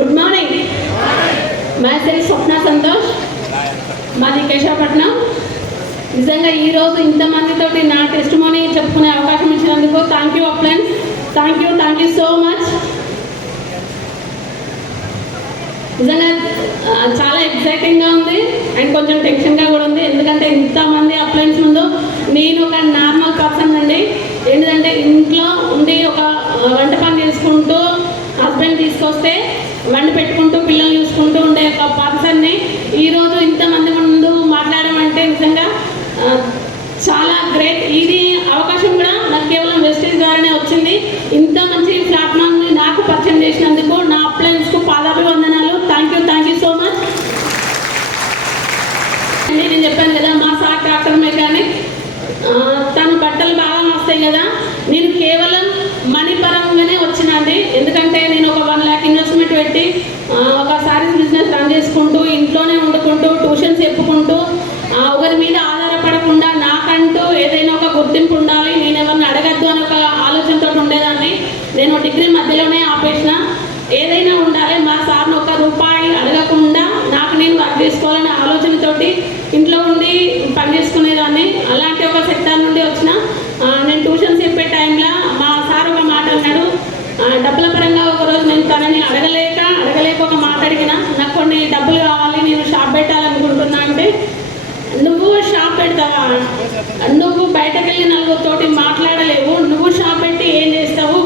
Good morning. My self స్వప్న సంతోష్, మాది కేశవపట్నం. నిజంగా ఈరోజు ఇంతమందితోటి నా టెస్టిమోనీ చెప్పుకునే అవకాశం ఇచ్చినందుకు thank you friends. Thank you so much. నిజంగా చాలా ఎక్సైటింగ్గా ఉంది అండ్ కొంచెం టెన్షన్గా కూడా ఉంది. ఎందుకంటే ఇంతమంది అప్లయన్స్ ముందు నేను ఒక నార్మల్ పర్సన్ అండి. ఏంటంటే ఇంట్లో ఉండి ఒక వంట పని చేసుకుంటూ హస్బెండ్ తీసుకొస్తే వండి పెట్టుకుంటూ పిల్లలు చూసుకుంటూ ఉండే ఒక పర్సన్ని ఈరోజు ఇంతమంది ముందు మాట్లాడమంటే నిజంగా చాలా గ్రేట్. ఇది అవకాశం కూడా నాకు కేవలం వెస్టేజ్ ద్వారానే వచ్చింది. ఇంత మంచి ప్లాట్ఫామ్ని నాకు పరిచయం చేసినందుకు నా అప్లయన్స్కు పాదాభివందనాలు. Thank you so much. నేను చెప్పాను కదా, మా సార్ ట్రాక్టర్ మెకానిక్, తను బట్టలు బాగా వస్తాయి కదా. నేను కేవలం మనీ పరంగానే వచ్చినండి. ఎందుకంటే నేను ఒక 1 lakh ఇన్వెస్ట్మెంట్ పెట్టి ఒక శారీస్ బిజినెస్ రన్ చేసుకుంటూ ఇంట్లోనే వండుకుంటూ ట్యూషన్స్ చెప్పుకుంటూ ఒకరి మీద ఆధారపడకుండా నాకంటూ ఏదైనా ఒక గుర్తింపు ఉండాలి, నేను ఎవరిని అడగద్దు అని ఒక ఆలోచనతో ఉండేదాన్ని. నేను డిగ్రీ మధ్యలోనే ఆపేసిన. ఏదైనా ఉండాలి, మా సార్ని 1 రూపాయి అడగకుండా నాకు నేను వర్క్ చేసుకోవాలనే ఆలోచనతోటి ఇంట్లో ఉండి పని చేసుకునేదాన్ని. అలాంటి ఒక సెక్టార్ నుండి వచ్చిన నేను ట్యూషన్స్ చెప్పే టైంలో మా సార్ ఒక మాట అన్నాడు. డబ్బుల పరంగా ఒకరోజు నేను తనని అడగలేక ఒక మాట అడిగిన, నాకు కొన్ని డబ్బులు కావాలి, నేను షాప్ పెట్టాలనుకుంటున్నా అంటే, నువ్వు షాప్ పెడతావా, నువ్వు బయటకు వెళ్ళి నలుగురితోటి మాట్లాడలేవు, నువ్వు షాప్ పెట్టి ఏం చేస్తావు,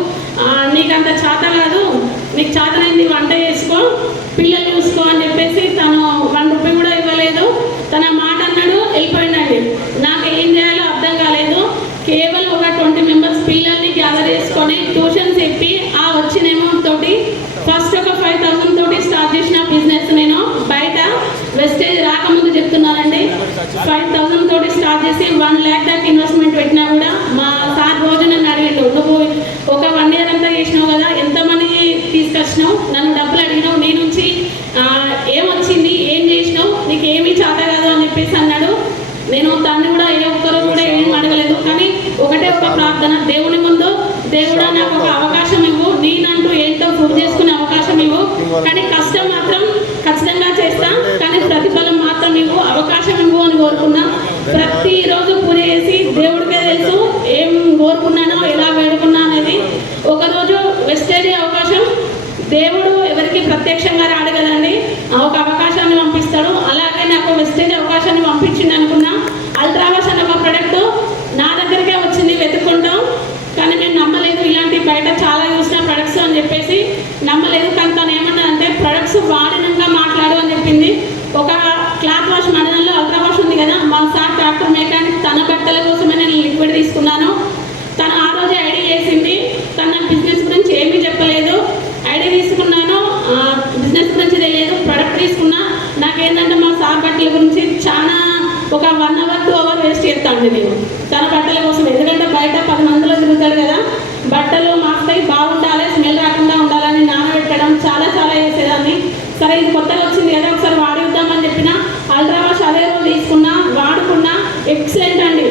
నీకు అంత చేత కాదు, నీకు చేతనైంది వంట చేసుకో, పిల్లలు చూసుకో అని చెప్పేసి తను 1 రూపాయి కూడా ఇవ్వలేదు. తన మాట అన్నాడు, వెళ్ళిపోయిందండి. నాకు ఏం చేయాలో అర్థం కాలేదు. కేవలం ఒక 20 మెంబర్స్ పిల్లల్ని గ్యాదర్ చేసుకొని ట్యూషన్ చెప్పి ఆ వచ్చిన అమౌంట్ తోటి ఫస్ట్ ఒక 5,000 తోటి స్టార్ట్ చేసిన బిజినెస్. నేను బయట వెస్టేజ్ రాకముందు చెప్తున్నానండి, 5,000 తోటి స్టార్ట్ చేసి 1 lakh దాకా ఇన్వెస్ట్మెంట్ పెట్టినా కూడా మా సార్ రోజు నన్ను అడిగిండు, నువ్వు ఒక 1 year అంతా చేసినావు కదా, ఎంతమంది తీసుకొచ్చినావు, నన్ను డబ్బులు అడిగినావు, నీ నుంచి ఏమొచ్చింది, ఏం చేసినావు, నీకు ఏమీ చేత కాదు అని చెప్పేసి అన్నాడు. నేను దాన్ని కూడా ఒక్కరు కూడా ఏం అడగలేదు. కానీ ఒకటే ఒక ప్రార్థన, దేవుని ముందు, దేవుడా నాకు ఒక అవకాశం ఇవ్వు, నేనంటూ ఏంటో ప్రూవ్ చేసుకునే అవకాశం ఇవ్వు, కానీ కష్టం మాత్రం ఖచ్చితంగా చేస్తా, కానీ ప్రతిఫలం మాత్రం ఇవ్వు, అవకాశం ఇవ్వు అని కోరుకున్నా. ప్రతిరోజు పూజ చేసి దేవుడికే తెలుసు ఏం కోరుకున్నానో ఎలా వేడుకున్నా అనేది. ఒకరోజు వెస్టేజ్ అవకాశం దేవుడు ఎవరికి ప్రత్యక్షంగా రాడు కదండి, ఒక అవకాశాన్ని పంపిస్తాడు. అలాగే నాకు వెస్టేజ్ అవకాశాన్ని పంపించింది అనుకున్నా. అల్ట్రావాష్ అనే ఒక ప్రొడక్ట్ నా దగ్గరికే వచ్చింది వెతుక్కుంటాం, కానీ నేను నమ్మలేదు. ఇలాంటి బయట చాలా చూసిన ప్రొడక్ట్స్ అని చెప్పేసి నమ్మలేదు. కానీ తను ఏమన్నా అంటే ప్రొడక్ట్స్ వాడినంగా మాట్లాడు అని చెప్పింది. ఒక క్లాత్ వాష్ మండలంలో అల్ట్రావాష్ ఉంది కదా, మా సార్ ట్రాక్టర్ మెకానిక్, తన బట్టల కోసమే నేను లిక్విడ్ తీసుకున్నాను. తను ఆ రోజే ఐడి చేసింది. తన బిజినెస్ గురించి ఏమీ చెప్పలేదు. ఐడి తీసుకున్నాను, బిజినెస్ గురించి తెలియదు. ప్రొడక్ట్ తీసుకున్నా. నాకేంటంటే మా సార్ బట్టల గురించి చాలా ఒక 1 hour 2 hours వేస్ట్ చేస్తాను నేను తన బట్టల కోసం. ఎందుకంటే బయట 10 మందిలో తిరుగుతాడు కదా, బట్టలు మాస్తాయి, బాగుండాలి, స్మెల్ రాకుండా ఉండాలని నానబెట్టడం చాలా చేసేదాన్ని. సరే ఇది కొత్తగా వచ్చింది కదా, ఒకసారి వాడిద్దామని చెప్పిన. అల్ట్రావాష్ అదే రోజు తీసుకున్నా, వాడుకున్నా. ఎక్సలెంట్ అండి.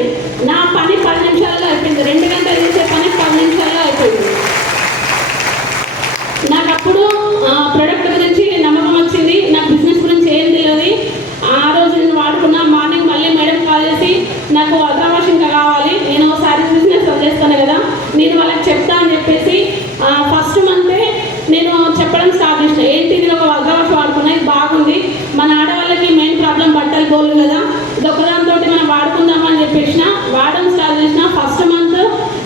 నా పని 10 నిమిషాల్లో అయిపోయింది. 2 గంటలు చేసే పని 10 నిమిషాల్లో అయిపోయింది. నాకు అప్పుడు ప్రొడక్ట్ గురించి నమ్మకం వచ్చింది. నాకు బిజినెస్ గురించి ఏం తెలియదు. ఆ రోజు నేను వాడుకున్నా. మార్నింగ్ మళ్ళీ మేడం కాల్ చేసి, నాకు అల్ట్రావాష్ ఇంకా కావాలి, నేను శారీస్ బిజినెస్ రన్ చేస్తాను కదా, నేను వాళ్ళకి చెప్తా అని చెప్పేసి ఫస్ట్ మంతే నేను చెప్పడం స్టార్ట్ చేసిన. ఏంటి, నేను ఒక అల్ట్రావాష్ వాడుకున్నా, ఇది బాగుంది, మన ఆడవాళ్ళకి మెయిన్ ప్రాబ్లం బట్టలు బోళ్ళు కదా, ఇది ఒకదానితో మనం వాడుకుందామని చెప్పేసిన. వాడడం స్టార్ట్ చేసిన. ఫస్ట్ మంత్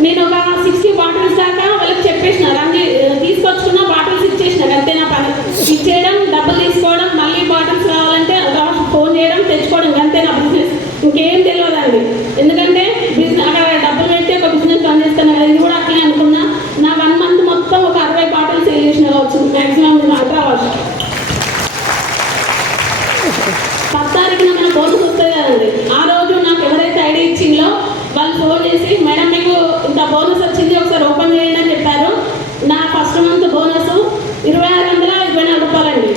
నేను ఒక 60 బాటిల్స్ దాకా వాళ్ళకి చెప్పేసిన. అన్నీ తీసుకొచ్చుకున్న బాటిల్స్ ఇచ్చేసిన. అంతే నా పని. ఇచ్చేయడం, డబ్బులు తీసుకోవడం, మళ్ళీ బాటిల్స్ కావాలంటే ఫోన్ చేయడం, తెచ్చుకోవడం, అంతే నా బిజినెస్. ఇంకేం తెలియదండి. ఎందుకంటే బిజినెస్ అక్కడ డబ్బులు పెట్టి ఒక బిజినెస్ రన్ చేస్తాను కదా, ఇది కూడా అట్లే అనుకున్నా. నా 1 month మొత్తం ఒక 60 బాటిల్స్ సేల్ చేసిన కావచ్చు మ్యాక్సిమం. అల్ట్రావాష్ 10వ తారీఖున మన బోనస్ వస్తుంది కదండి. ఆ రోజు నాకు ఎవరైతే ఐడి ఇచ్చిందో వాళ్ళు ఫోన్ చేసి, మేడం మీకు ఇంత బోనస్ వచ్చింది, ఒకసారి ఓపెన్ చేయండి అని చెప్పారు. నా ఫస్ట్ మంత్ బోనస్ 2,624 రూపాయలండి.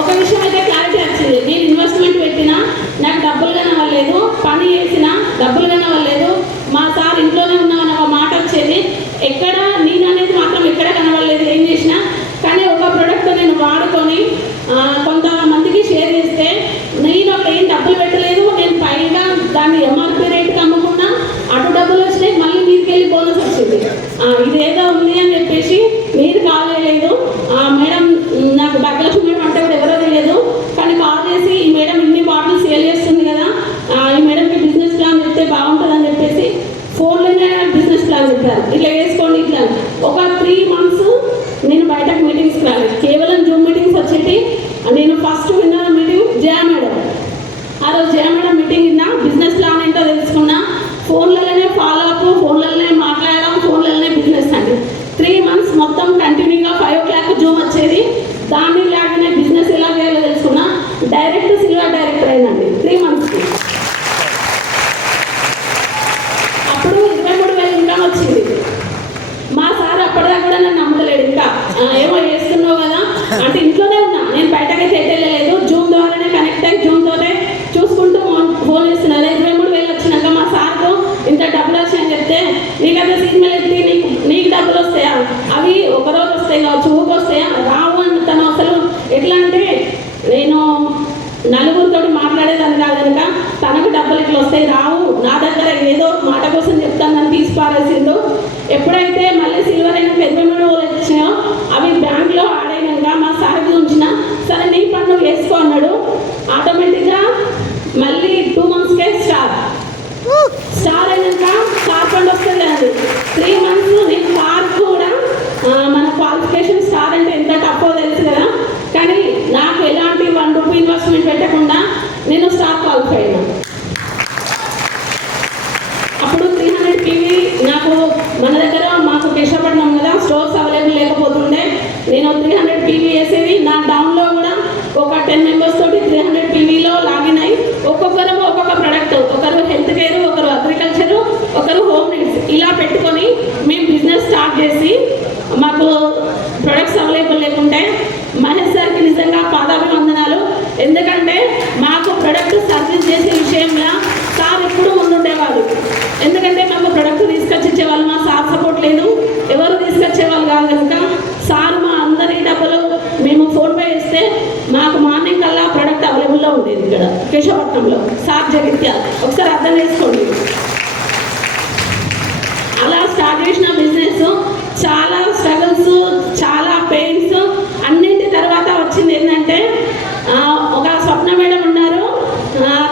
ఒక విషయం అయితే క్లారిటీ వచ్చింది, నేను ఇన్వెస్ట్మెంట్ పెట్టినా నాకు డబ్బులు కనవలేదు, పని చేసినా డబ్బులు కనవలేదు, మా సార్ ఇంట్లోనే ఉన్నామని ఒక మాట వచ్చేది. ఎక్కడ నేను అనేది మాత్రం ఎక్కడ కనవలేదు. ఏం చేసిన ఫస్ట్ విన్న మీటింగ్ జయ మేడం. ఆ రోజు జయ మేడం మీటింగ్ విన్నా, బిజినెస్ ప్లాన్ ఏంటో తెలుసుకున్నా. ఫోన్లలోనే ఫాలో అప్, ఫోన్లలోనే మాట్లాడడం, ఫోన్లలోనే బిజినెస్ అండి. 3 months మొత్తం కంటిన్యూగా 5 o'clock జూమ్ వచ్చేది. దాన్ని లాగానే బిజినెస్ ఎలా చేయాలో తెలుసుకున్నా. డైరెక్ట్ సిల్వర్ డైరెక్టర్ అయినండి 3 monthsకి. అప్పుడు 23,000 ఇన్కమ్ వచ్చింది. మా సార్ అప్పటిదాకా కూడా నన్ను నమ్మలేడు. ఇంకా ఏమో చేస్తున్నావు కదా అంటే, ఇంట్లోనే ఉన్నా నేను, బయటకైతే వెళ్ళలేదు. జూమ్ ద్వారానే కనెక్ట్ అయ్యి జూమ్ తోనే చూసుకుంటూ ఫోన్ చేస్తున్నారు. 23,000 వచ్చినాక మా సార్కు ఇంత డబ్బులు వచ్చాయని చెప్తే, నీకంటే సినిమాలు ఎత్తి నీకు డబ్బులు వస్తాయా, అవి ఒకరోజు వస్తాయి కావచ్చు, ఊరికి వస్తాయా, రావు అని తను అసలు ఎట్లా అంటే, నేను నలుగురితో మాట్లాడేదాన్ని కాదు కనుక తనకు డబ్బులు ఇట్లా వస్తాయి రావు, నా దగ్గర ఏదో మాట కోసం చెప్తానని తీసి పారేసిండు. ఎప్పుడైతే మళ్ళీ సిల్వర్ అయినా 23,000 వచ్చినాయో అవి బ్యాంక్లో ఆడైనాక మా సార్కి ఉంచిన, సరే నీ పన్ను వేసుకో అన్నాడు. ఆటోమేటిక్గా మళ్ళీ 2 monthsకే స్టార్ అయినాక స్టార్ ఫండ్ వస్తుంది కదండి. 3 months నేను సార్ కూడా మన క్వాలిఫికేషన్ స్టార్ అంటే ఎంత తప్పో తెలుసు కదా, కానీ నాకు ఎలాంటి 1 రూపీ ఇన్వెస్ట్మెంట్ పెట్టకుండా నేను స్టార్ క్వాలిఫై అయినా. అప్పుడు 300 PV నాకు మన దగ్గర, మాకు కేశవపట్నం కదా స్టోర్స్ అవైలబుల్ లేకపోతుండే, నేను 300 PV వేసేది. నా డౌన్లో కూడా ఒక 10 members తోటి 300 PVలో లాగిన్ అయ్యి ఒక్కొక్కరు ఒక్కొక్క ప్రొడక్ట్, ఒకరు హెల్త్ కేర్, ఒకరు అగ్రికల్చర్, ఒకరు హోమ్ నీడ్స్, ఇలా పెట్టుకొని మేము బిజినెస్ స్టార్ట్ చేసి, మాకు ప్రొడక్ట్స్ అవైలబుల్ లేకుంటే మహేష్ సార్కి నిజంగా పాదాభివందనాలు. ఎందుకంటే మాకు ప్రొడక్ట్ సర్వీస్ చేసే విషయంలో సార్ ఎప్పుడు ముందుండేవాడు. ఎందుకంటే మాకు ప్రొడక్ట్ తీసుకొచ్చి ఇచ్చేవాళ్ళు, మా సార్ సపోర్ట్ లేదు, ఎవరు తీసుకొచ్చేవాళ్ళు కాదు కనుక సార్ మా అందరి డబ్బులు మేము ఫోన్పే చేస్తే మాకు మార్నింగ్ కల్లా ప్రొడక్ట్ అవైలబుల్లో ఉండేది ఇక్కడ కేశవపట్నంలో. సార్ జగిత్యాల, ఒకసారి అర్థం చేసుకోండి. అలా స్టార్ట్ చేసిన బిజినెస్ చాలా స్ట్రగుల్స్, చాలా పెయిన్స్, అన్నింటి తర్వాత వచ్చింది ఏంటంటే, ఒక స్వప్న మేడం ఉన్నారు,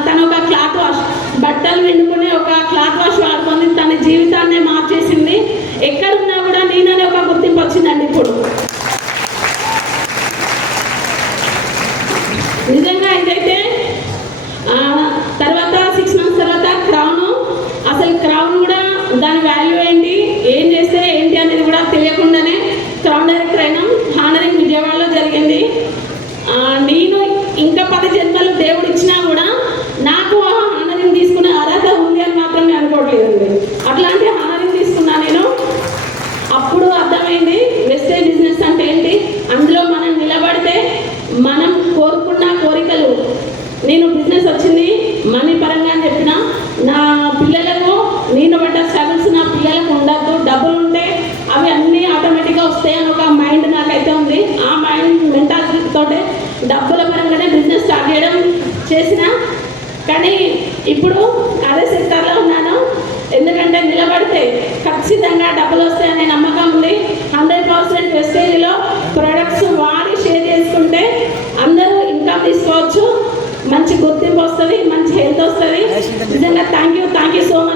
తను ఒక క్లాత్ వాష్, బట్టలు వెండుకునే ఒక క్లాత్ వాష్ వాడుకొని తన జీవితాన్ని మార్చేసింది. ఎక్కడున్నా కూడా నేననే ఒక గుర్తింపు వచ్చిందండి ఇప్పుడు. నిజంగా ఇదైతే తర్వాత 6 months తర్వాత క్రౌన్, అసలు క్రౌన్ కూడా దాని వాల్యూ ఏంటి, ఏం చేస్తే ఏంటి అనేది కూడా తెలియకుండానే క్రౌన్ డైరెక్టర్ అయినాం. హానరింగ్ విజయవాడలో జరిగింది. నేను ఇంకా 10 జన్మలు దేవుడు ఇచ్చినా కూడా నాకు హానరింగ్ తీసుకునే అర్హత ఉంది అని మాత్రం నేను అనుకోవట్లేదండి. అట్లాంటి హానరింగ్ తీసుకున్నా నేను. అప్పుడు అర్థమైంది వెస్టేజ్ బిజినెస్ అంటే ఏంటి, అందులో మనం నిలబడితే మనం కోరుకున్న కోరికలు. నేను బిజినెస్ వచ్చింది మనీ పరంగా అని చెప్పిన, నా పిల్లలకు నేను పడ్డ స్ట్రగుల్స్ నా పిల్లలకు ఉండద్దు, డబ్బులు ఉంటే అవి అన్నీ ఆటోమేటిక్గా వస్తాయని ఒక మైండ్ నాకైతే ఉంది. ఆ మైండ్ మెంటాలిటీతో డబ్బుల పరంగానే బిజినెస్ స్టార్ట్ చేయడం చేసిన. కానీ ఇప్పుడు అదే సెక్టార్లో ఉన్నాను. ఎందుకంటే నిలబడితే ఖచ్చితంగా డబ్బులు వస్తాయనే నమ్మకం ఉంది. 100% వెస్టేజ్లో ప్రొడక్ట్స్ వాడి షేర్ చేసుకుంటే అందరూ ఇన్కమ్ తీసుకోవచ్చు, మంచి గుర్తింపు వస్తుంది, మంచి హెల్త్ వస్తుంది. నిజంగా థ్యాంక్ యూ సో మచ్.